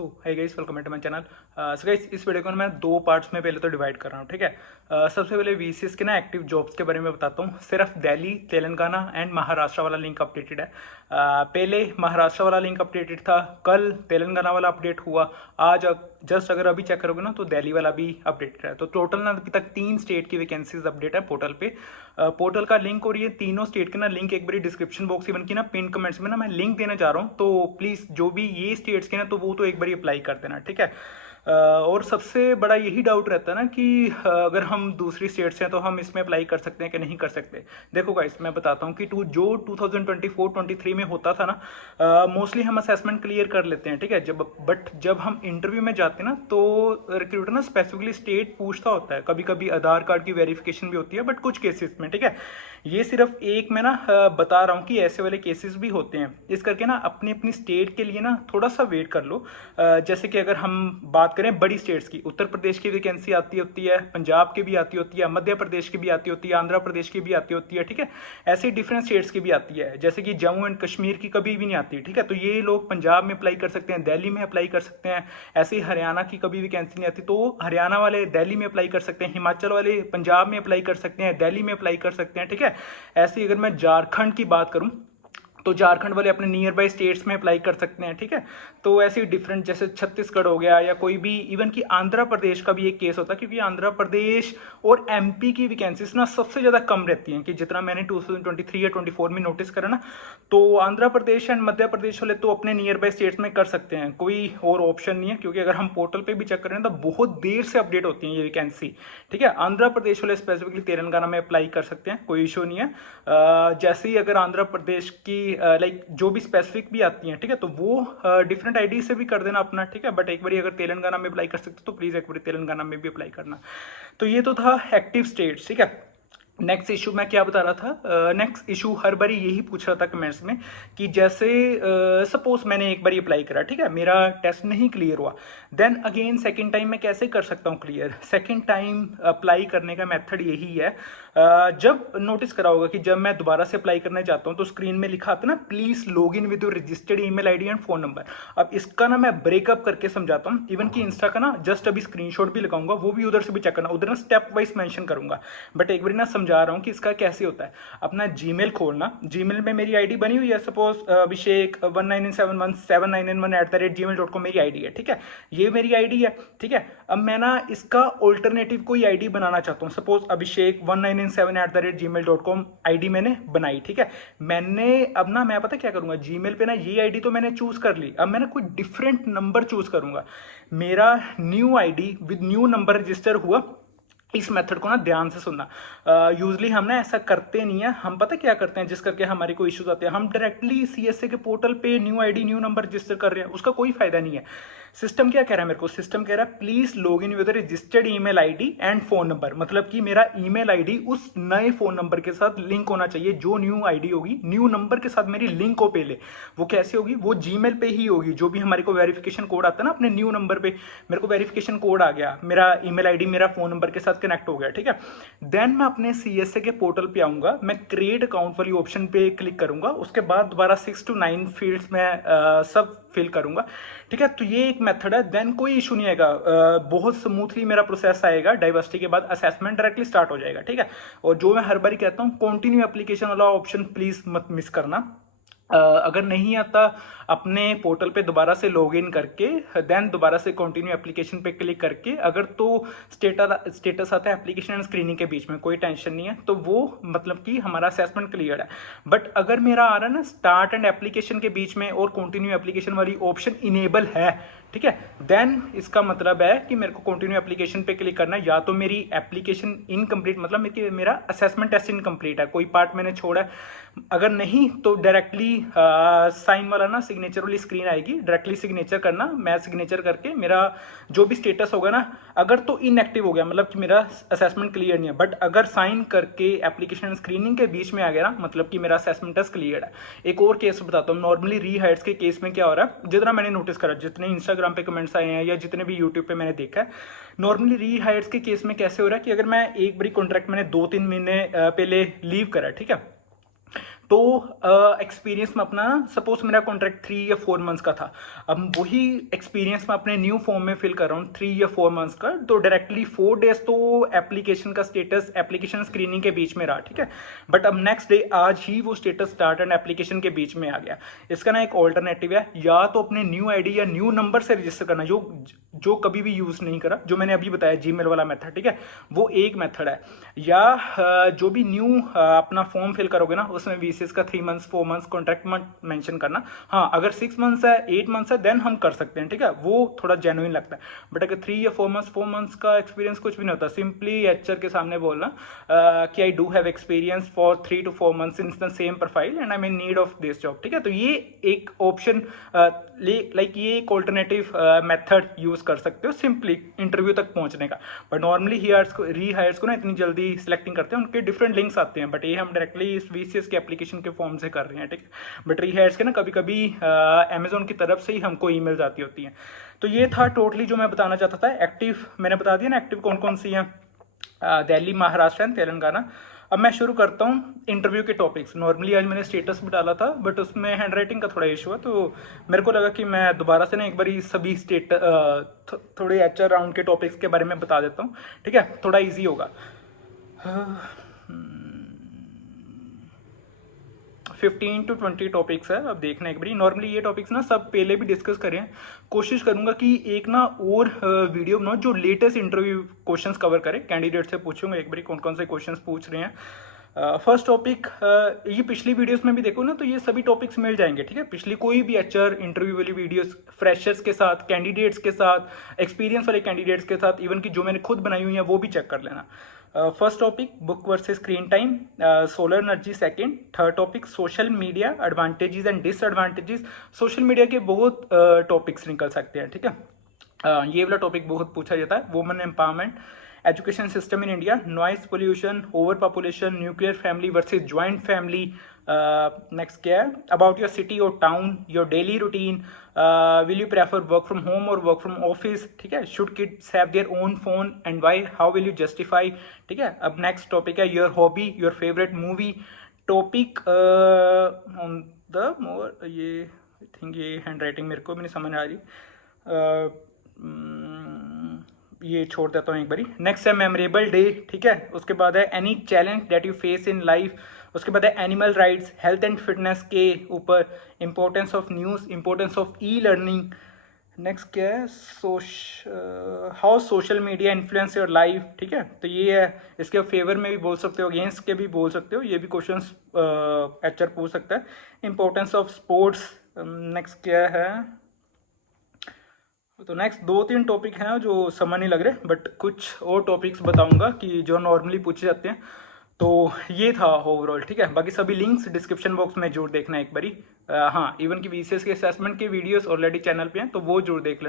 So hi guys, welcome back to my channel. So guys, इस video को मैं दो पार्ट्स में पहले तो डिवाइड कर रहा हूँ, ठीक है। सबसे पहले वीसीएस के ना एक्टिव जॉब्स के बारे में बताता हूँ। सिर्फ दिल्ली, तेलंगाना एंड महाराष्ट्र वाला लिंक अपडेटेड है। पहले महाराष्ट्र वाला लिंक अपडेटेड था, कल तेलंगाना वाला अपडेट हुआ, आज जस्ट अगर अभी चेक करोगे ना तो दिल्ली वाला भी अपडेटेड है। तो टोटल ना अभी तक 3 स्टेट की वैकेंसीज अपडेट है पोर्टल पे। पोर्टल का लिंक और ये तीनों स्टेट के ना लिंक एक बार डिस्क्रिप्शन बॉक्स इवन की ना पिन कमेंट्स में ना मैं लिंक देना चाह रहा हूँ। तो प्लीज जो भी ये स्टेट्स के ना तो वो तो एक बार अप्लाई कर देना, ठीक है। और सबसे बड़ा यही डाउट रहता है ना कि अगर हम दूसरी स्टेट से हैं तो हम इसमें अप्लाई कर सकते हैं कि नहीं कर सकते। देखो गाइस, मैं बताता हूँ कि जो 2024-23 में होता था ना, मोस्टली हम असेसमेंट क्लियर कर लेते हैं, ठीक है। जब हम इंटरव्यू में जाते हैं ना तो रिक्रूटर ना स्पेसिफिकली स्टेट पूछता होता है। कभी कभी आधार कार्ड की वेरिफिकेशन भी होती है, बट कुछ केसेस में, ठीक है। ये सिर्फ एक मैं ना बता रहा हूँ कि ऐसे वाले केसेस भी होते हैं। इस करके ना अपनी अपनी स्टेट के लिए ना थोड़ा सा वेट कर लो। जैसे कि अगर हम बात करें बड़ी स्टेट्स की, उत्तर प्रदेश की वैकेंसी आती होती है, पंजाब की भी आती होती है, मध्य प्रदेश की भी आती होती है, आंध्र प्रदेश की भी आती होती है, ठीक है। ऐसे डिफरेंट स्टेट्स की भी आती है। जैसे कि जम्मू एंड कश्मीर की कभी भी नहीं आती, ठीक है। तो ये लोग पंजाब में अप्लाई कर सकते हैं, दिल्ली में अप्लाई कर सकते हैं। ऐसे ही हरियाणा की कभी वैकेंसी नहीं आती तो हरियाणा वाले दिल्ली में अप्लाई कर सकते हैं, हिमाचल वाले पंजाब में अप्लाई कर सकते हैं, दिल्ली में अप्लाई कर सकते हैं, ठीक है। ऐसे ही अगर मैं झारखंड की बात करूं तो झारखंड वाले अपने नियर बाई स्टेट्स में अप्लाई कर सकते हैं, ठीक है। तो ऐसे डिफरेंट जैसे छत्तीसगढ़ हो गया या कोई भी, इवन कि आंध्र प्रदेश का भी एक केस होता है, क्योंकि आंध्र प्रदेश और एमपी की वैकेंसीज ना सबसे ज़्यादा कम रहती हैं। कि जितना मैंने 2023 या 24 में नोटिस करा ना, तो आंध्र प्रदेश एंड मध्य प्रदेश वाले तो अपने नियर बाई स्टेट्स में कर सकते हैं, कोई और ऑप्शन नहीं है। क्योंकि अगर हम पोर्टल पर भी चेक करें तो बहुत देर से अपडेट होती है ये वैकेंसी, ठीक है। आंध्र प्रदेश वाले स्पेसिफिकली तेलंगाना में अप्लाई कर सकते हैं, कोई इशू नहीं है। जैसे ही अगर आंध्र प्रदेश की लाइक जो भी स्पेसिफिक भी आती हैं, ठीक है, तो वो डिफरेंट आईडी से भी कर देना अपना, ठीक है। बट एक बार अगर तेलंगाना में अप्लाई कर सकते तो प्लीज एक बार तेलंगाना में भी अप्लाई करना। तो ये तो था एक्टिव स्टेट्स, ठीक है। नेक्स्ट इशू मैं क्या बता रहा था, नेक्स्ट इशू हर बारी यही पूछ रहा था कमेंट्स में कि जैसे सपोज मैंने एक बार अप्लाई करा, ठीक है, मेरा टेस्ट नहीं क्लियर हुआ, देन अगेन सेकंड टाइम मैं कैसे कर सकता हूँ क्लियर। सेकंड टाइम अप्लाई करने का मेथड यही है। जब नोटिस करा होगा कि जब मैं दोबारा से अप्लाई करना चाहता हूँ तो स्क्रीन में लिखा आता ना, please log in with your registered email ID and phone number. अब इसका ना मैं ब्रेकअप करके समझाता हूँ। इवन कि इंस्टा का ना जस्ट अभी स्क्रीनशॉट भी लगाऊंगा, वो भी उधर से भी चेक करना, उधर ना स्टेप वाइज मेंशन करूंगा। बट एक बार ना समझा रहा हूँ कि इसका कैसे होता है। अपना जीमेल खोलना, जीमेल में मेरी आईडी बनी हुई है, सपोज अभिषेक 19971799@gmail.com मेरी आईडी है, ठीक है। ये मेरी आईडी है, ठीक है। अब मैं ना इसका ऑल्टरनेटिव कोई आईडी बनाना चाहता हूँ, सपोज अभिषेक 1997@gmail.com आईडी मैंने बनाई, ठीक है। अब ना मैं पता क्या करूंगा, जीमेल पे ना ये आईडी तो मैंने चूज कर ली, अब मैं ना कोई डिफरेंट नंबर चूज करूंगा। मेरा new ID with new number register हुआ। इस मेथड को ना ध्यान से सुनना। यूजली हम ना ऐसा करते नहीं है। हम पता क्या करते हैं जिस करके हमारे को इश्यूज आते हैं, हम डायरेक्टली सीएसए के पोर्टल पे new ID new number register कर रहे हैं, उसका कोई फायदा नहीं है। सिस्टम क्या कह रहा है मेरे को, सिस्टम कह रहा है please log in with registered email ID and phone number. मतलब कि मेरा ईमेल आईडी उस नए फोन नंबर के साथ लिंक होना चाहिए, जो न्यू आईडी होगी न्यू नंबर के साथ मेरी लिंक हो पहले। वो कैसे होगी, वो जीमेल पे ही होगी। जो भी हमारे को वेरिफिकेशन कोड आता है ना अपने न्यू नंबर पे, मेरे को वेरिफिकेशन कोड आ गया, मेरा ईमेल आईडी मेरा फोन नंबर के साथ कनेक्ट हो गया, ठीक है। देन मैं अपने सीएसए के पोर्टल पे आऊंगा, मैं क्रिएट अकाउंट वाली ऑप्शन पे क्लिक करूंगा, उसके बाद दोबारा 6 to 9 फील्ड्स में सब फिल करूंगा, ठीक है। तो ये एक मेथड है, देन कोई इशू नहीं आएगा। बहुत स्मूथली मेरा प्रोसेस आएगा। डाइवर्सिटी के बाद असेसमेंट डायरेक्टली स्टार्ट हो जाएगा, ठीक है। और जो मैं हर बार कहता हूँ, कंटिन्यू एप्लीकेशन वाला ऑप्शन प्लीज मत मिस करना। अगर नहीं आता, अपने पोर्टल पे दोबारा से लॉगिन करके देन दोबारा से कंटिन्यू एप्लीकेशन पे क्लिक करके, अगर तो स्टेटस आता है एप्लीकेशन एंड स्क्रीनिंग के बीच में, कोई टेंशन नहीं है, तो वो मतलब कि हमारा असेसमेंट क्लियर है। बट अगर मेरा आ रहा है ना स्टार्ट एंड एप्लीकेशन के बीच में और कंटिन्यू एप्लीकेशन वाली ऑप्शन इनेबल है, ठीक है, देन इसका मतलब है कि मेरे को कंटिन्यू एप्लीकेशन पे क्लिक करना है। या तो मेरी एप्लीकेशन इनकम्प्लीट, मतलब मेरा असेसमेंट टेस्ट इनकम्प्लीट है, कोई पार्ट मैंने छोड़ा है। अगर नहीं तो डायरेक्टली साइन वाला ना सिग्नेचर वाली स्क्रीन आएगी, डायरेक्टली सिग्नेचर करना। मैं सिग्नेचर करके मेरा जो भी स्टेटस होगा ना, अगर तो इनएक्टिव हो गया मतलब कि मेरा असेसमेंट क्लियर नहीं है। बट अगर साइन करके एप्लीकेशन स्क्रीनिंग के बीच में आ गया ना, मतलब कि मेरा असेसमेंट टेस्ट क्लियर है। एक और केस बताता हूँ। नॉर्मली रीहायर्स के केस में क्या हो रहा है, जितना मैंने नोटिस करा, जितने इंस्टाग्राम पे कमेंट्स आए हैं या जितने भी यूट्यूब पे मैंने देखा है, नॉर्मली रीहायर्स के केस में कैसे हो रहा है कि अगर मैं एक बारी कॉन्ट्रैक्ट मैंने 2-3 महीने पहले लीव करा, ठीक है, तो एक्सपीरियंस में अपना, सपोज मेरा कॉन्ट्रैक्ट 3 या 4 मंथ्स का था, अब वही एक्सपीरियंस में अपने न्यू फॉर्म में फिल कर रहा हूँ 3 या 4 मंथ्स का, तो डायरेक्टली 4 डेज तो एप्लीकेशन का स्टेटस एप्लीकेशन स्क्रीनिंग के बीच में रहा, ठीक है। बट अब नेक्स्ट डे आज ही वो स्टेटस स्टार्ट एंड एप्लीकेशन के बीच में आ गया। इसका ना एक ऑल्टरनेटिव है, या तो अपने न्यू आईडी या न्यू नंबर से रजिस्टर करना, जो कभी भी यूज नहीं करा, जो मैंने अभी बताया जीमेल वाला मेथड, ठीक है, वो एक मेथड है। या जो भी न्यू अपना फॉर्म फिल करोगे ना, उसमें VCS का 3 मंथ्स 4 मंथ्स कॉन्ट्रैक्ट मत मेंशन करना। हाँ, अगर 6 मंथ्स है 8 मंथ्स है देन हम कर सकते हैं, ठीक है, वो थोड़ा जेन्युइन लगता है। बट अगर 3 या 4 मंथ्स का एक्सपीरियंस कुछ भी नहीं होता, सिंपली HR के सामने बोलना कि I do have experience for 3 to 4 months in the same profile and I am in need of this job, ठीक है। तो ये एक ऑप्शन लाइक ये एक ऑल्टरनेटिव मेथड यूज कर सकते हो सिंपली इंटरव्यू तक पहुंचने का। बट नॉर्मली रीहायर्स को ना इतनी जल्दी सिलेक्टिंग करते हैं, उनके डिफरेंट लिंक्स आते हैं, बट ये हम डायरेक्टली इस VCS के एप्लीकेशन के फॉर्म से कर रहे हैं, ठीक है। बट रीहायर्स के ना कभी कभी अमेजोन की तरफ से ही हमको ईमेल्स आती होती हैं। तो ये था टोटली जो मैं बताना चाहता था। एक्टिव मैंने बता दिया ना, एक्टिव कौन कौन सी हैं, दिल्ली, महाराष्ट्र एंड तेलंगाना। अब मैं शुरू करता हूँ इंटरव्यू के टॉपिक्स। नॉर्मली आज मैंने स्टेटस भी डाला था, बट उसमें हैंडराइटिंग का थोड़ा इशू है, तो मेरे को लगा कि मैं दोबारा से ना एक बारी सभी थोड़े HR राउंड के टॉपिक्स के बारे में बता देता हूँ, ठीक है, थोड़ा ईजी होगा। 15 to 20 टॉपिक्स है, अब देखना एक बारी। नॉर्मली ये टॉपिक्स ना सब पहले भी डिस्कस करें, कोशिश करूंगा कि एक ना और वीडियो बनाओ जो लेटेस्ट इंटरव्यू क्वेश्चंस कवर करे। कैंडिडेट से पूछूंगा एक बारी कौन कौन से क्वेश्चंस पूछ रहे हैं। फर्स्ट टॉपिक, ये पिछली वीडियोस में भी देखो ना, तो ये सभी टॉपिक्स मिल जाएंगे, ठीक है। पिछली कोई भी HR इंटरव्यू वाली वीडियोस फ्रेशर्स के साथ, कैंडिडेट्स के साथ, एक्सपीरियंस वाले कैंडिडेट्स के साथ, इवन की जो मैंने खुद बनाई हुई है वो भी चेक कर लेना। First topic book versus screen time, solar energy second. Third topic social media advantages and disadvantages. Social media के बहुत टॉपिक्स निकल सकते हैं, ठीक है। ये वाला टॉपिक बहुत पूछा जाता है। Women empowerment, education system in India, noise pollution, over population, nuclear family versus joint family. Next क्या है, अबाउट योर सिटी और town, your daily routine, will you prefer work from home और वर्क फ्रॉम ऑफिस, ठीक है। Should kids have their own phone and why, how will you justify, ठीक है। अब next topic है your hobby, your favourite movie. Topic on the more, ये I think ये hand writing मेरे को भी नहीं समझ आ रही, ये छोड़ देता हूँ एक बारी। नेक्स्ट है मेमोरेबल डे, ठीक है। उसके बाद है any challenge that you face in life. उसके बाद है animal rights, health and fitness के ऊपर, importance of news, importance of learning. Next क्या है, how social media influence your life, ठीक है। तो ये है, इसके फेवर में भी बोल सकते हो, अगेंस्ट के भी बोल सकते हो, ये भी क्वेश्चंस HR पूछ सकता है। Importance of sports. नेक्स्ट क्या है, तो नेक्स्ट 2-3 टॉपिक हैं जो समझ नहीं लग रहे, बट कुछ और टॉपिक्स बताऊंगा कि जो नॉर्मली पूछे जाते हैं। तो ये था ओवरऑल, ठीक है। बाकी सभी लिंक्स डिस्क्रिप्शन बॉक्स में जरूर देखना एक बारी। हाँ, इवन की VCS के असेसमेंट के वीडियोस ऑलरेडी चैनल पे हैं, तो वो जरूर देख लेना।